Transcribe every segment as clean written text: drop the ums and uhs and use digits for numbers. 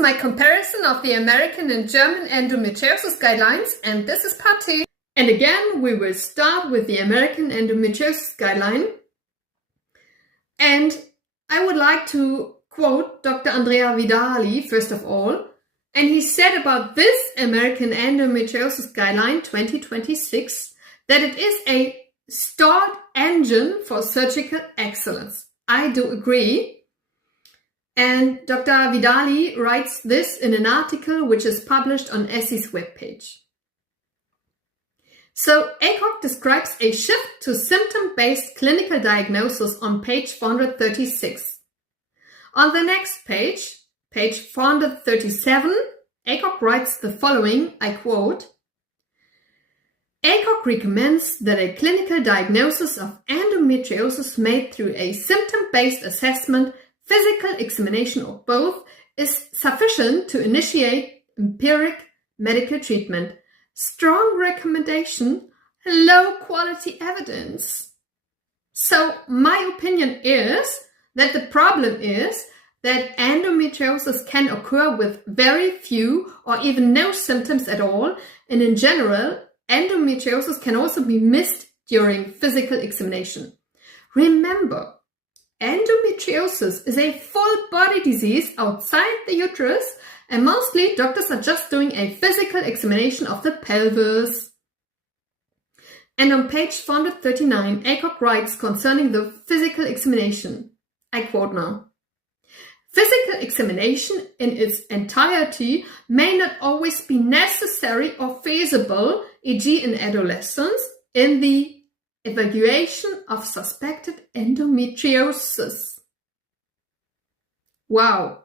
my comparison of the American and German endometriosis guidelines, and this is part 2. And again, we will start with the American endometriosis guideline. And I would like to quote Dr. Andrea Vidali, first of all. And he said about this American endometriosis guideline 2026 that it is a start engine for surgical excellence. I do agree. And Dr. Vidali writes this in an article which is published on Essi's webpage. So ACOG describes a shift to symptom-based clinical diagnosis on page 436. On the next page, page 437, ACOG writes the following, I quote, ACOG recommends that a clinical diagnosis of endometriosis made through a symptom-based assessment, physical examination or both is sufficient to initiate empiric medical treatment. Strong recommendation, low quality evidence. So my opinion is that the problem is that endometriosis can occur with very few or even no symptoms at all, and in general, endometriosis can also be missed during physical examination. Remember, endometriosis is a full body disease outside the uterus, and mostly doctors are just doing a physical examination of the pelvis. And on page 439, ACOG writes concerning the physical examination, I quote now, physical examination in its entirety may not always be necessary or feasible, e.g. in adolescents, in the evaluation of suspected endometriosis. Wow.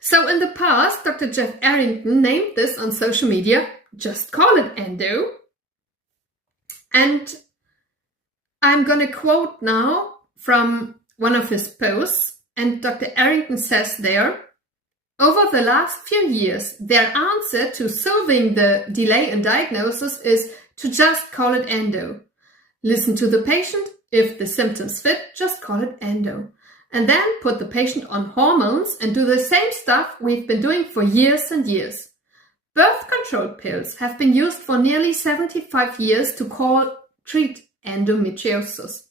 So in the past, Dr. Jeff Arrington named this on social media, just call it endo. And I'm going to quote now from one of his posts, and Dr. Arrington says there, over the last few years, their answer to solving the delay in diagnosis is to just call it endo. Listen to the patient. If the symptoms fit, just call it endo. And then put the patient on hormones and do the same stuff we've been doing for years and years. Birth control pills have been used for nearly 75 years to treat endometriosis.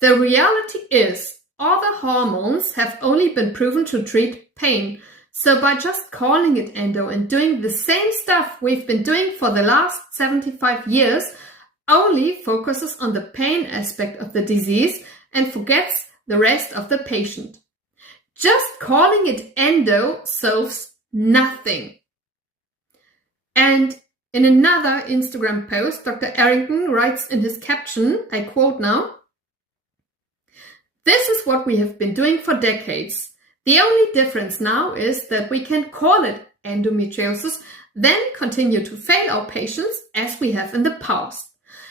The reality is, all the hormones have only been proven to treat pain. So by just calling it endo and doing the same stuff we've been doing for the last 75 years, only focuses on the pain aspect of the disease and forgets the rest of the patient. Just calling it endo solves nothing. And in another Instagram post, Dr. Arrington writes in his caption, I quote now, this is what we have been doing for decades. The only difference now is that we can call it endometriosis, then continue to fail our patients as we have in the past.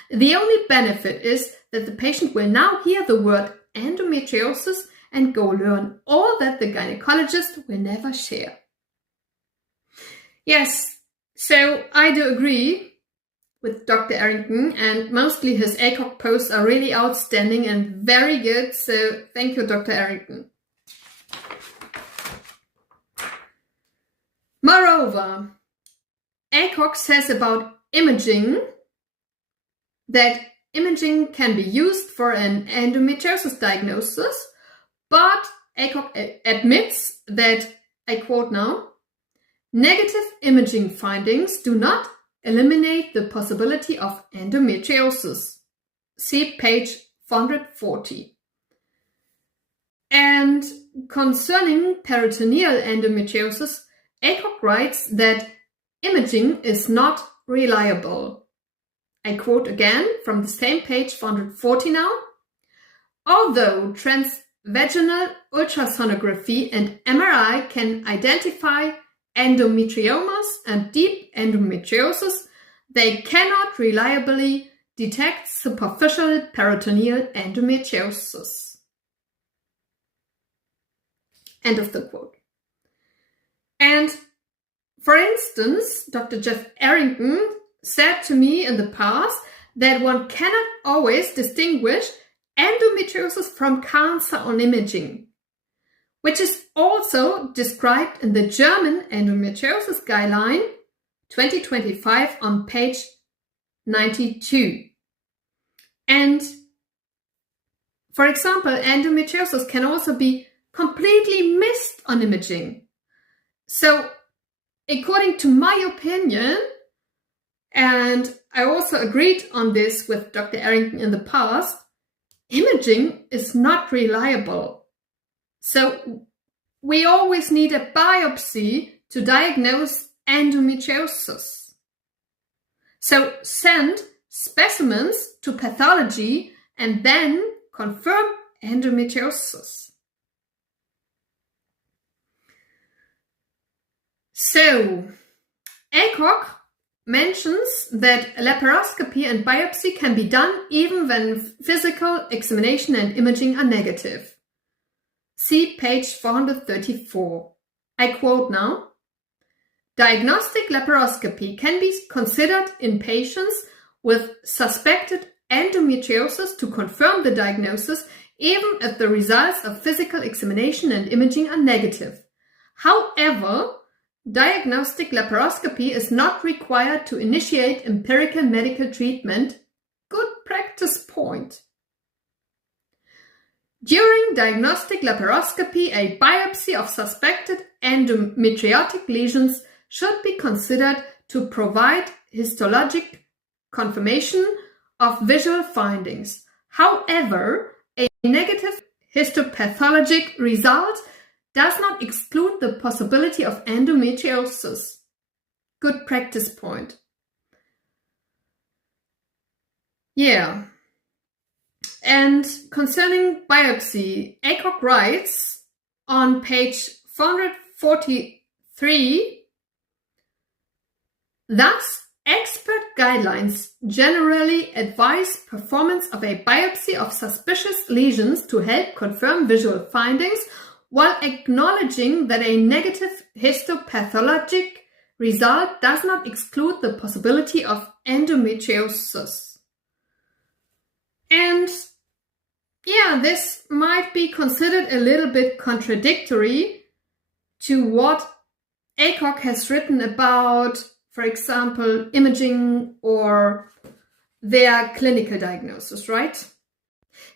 The only benefit is that the patient will now hear the word endometriosis and go learn all that the gynecologist will never share. Yes, so I do agree with Dr. Arrington, and mostly his ACOG posts are really outstanding and very good, so thank you, Dr. Arrington. Moreover, ACOG says about imaging that imaging can be used for an endometriosis diagnosis, but ACOG admits that, I quote now, negative imaging findings do not eliminate the possibility of endometriosis. See page 440. And concerning peritoneal endometriosis, ACOG writes that imaging is not reliable. I quote again from the same page 440 now. Although transvaginal ultrasonography and MRI can identify endometriomas and deep endometriosis, they cannot reliably detect superficial peritoneal endometriosis. End of the quote. And for instance, Dr. Jeff Arrington said to me in the past that one cannot always distinguish endometriosis from cancer on imaging, which is also described in the German Endometriosis Guideline 2025 on page 92. And for example, endometriosis can also be completely missed on imaging. So according to my opinion, and I also agreed on this with Dr. Arrington in the past, imaging is not reliable. So we always need a biopsy to diagnose endometriosis. So send specimens to pathology and then confirm endometriosis. So ACOG mentions that laparoscopy and biopsy can be done even when physical examination and imaging are negative. See page 434. I quote now, "Diagnostic laparoscopy can be considered in patients with suspected endometriosis to confirm the diagnosis even if the results of physical examination and imaging are negative. However, diagnostic laparoscopy is not required to initiate empirical medical treatment." Good practice point. During diagnostic laparoscopy, a biopsy of suspected endometriotic lesions should be considered to provide histologic confirmation of visual findings. However, a negative histopathologic result does not exclude the possibility of endometriosis. Good practice point. Yeah. And concerning biopsy, ACOG writes on page 443, thus, expert guidelines generally advise performance of a biopsy of suspicious lesions to help confirm visual findings while acknowledging that a negative histopathologic result does not exclude the possibility of endometriosis. And yeah, this might be considered a little bit contradictory to what ACOG has written about, for example, imaging or their clinical diagnosis, right?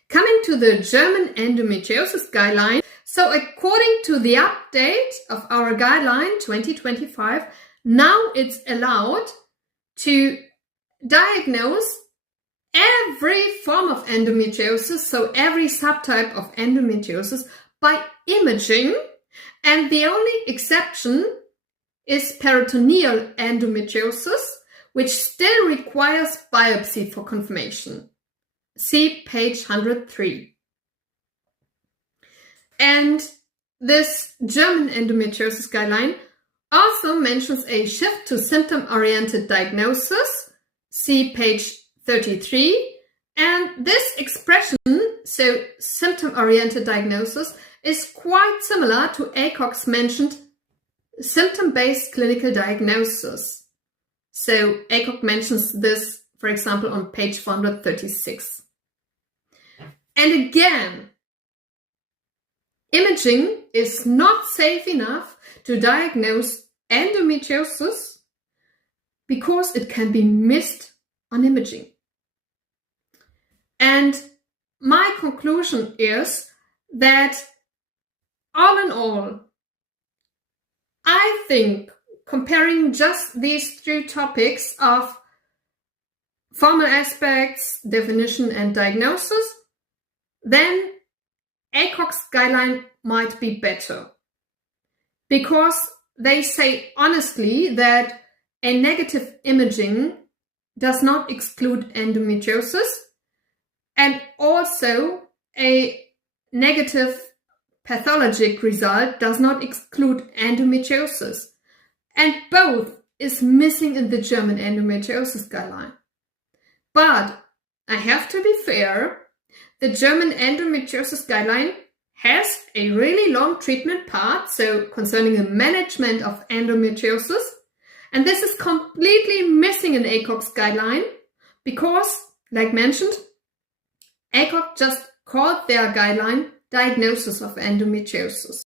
Coming to the German Endometriosis Guideline, so according to the update of our guideline 2025, now it's allowed to diagnose every form of endometriosis, so every subtype of endometriosis, by imaging, and the only exception is peritoneal endometriosis, which still requires biopsy for confirmation. See page 103. And this German Endometriosis Guideline also mentions a shift to symptom-oriented diagnosis. See page 33. And this expression, so symptom-oriented diagnosis, is quite similar to ACOG's mentioned symptom-based clinical diagnosis. So ACOG mentions this, for example, on page 436. And again, imaging is not safe enough to diagnose endometriosis because it can be missed on imaging. And my conclusion is that all in all, I think comparing just these three topics of formal aspects, definition and diagnosis, then ACOG's guideline might be better. Because they say honestly that a negative imaging does not exclude endometriosis, and also a negative pathologic result does not exclude endometriosis. And both is missing in the German Endometriosis Guideline. But I have to be fair, the German Endometriosis Guideline has a really long treatment part, so concerning the management of endometriosis, and this is completely missing in ACOG's guideline because, like mentioned, ACOG just called their guideline Diagnosis of Endometriosis.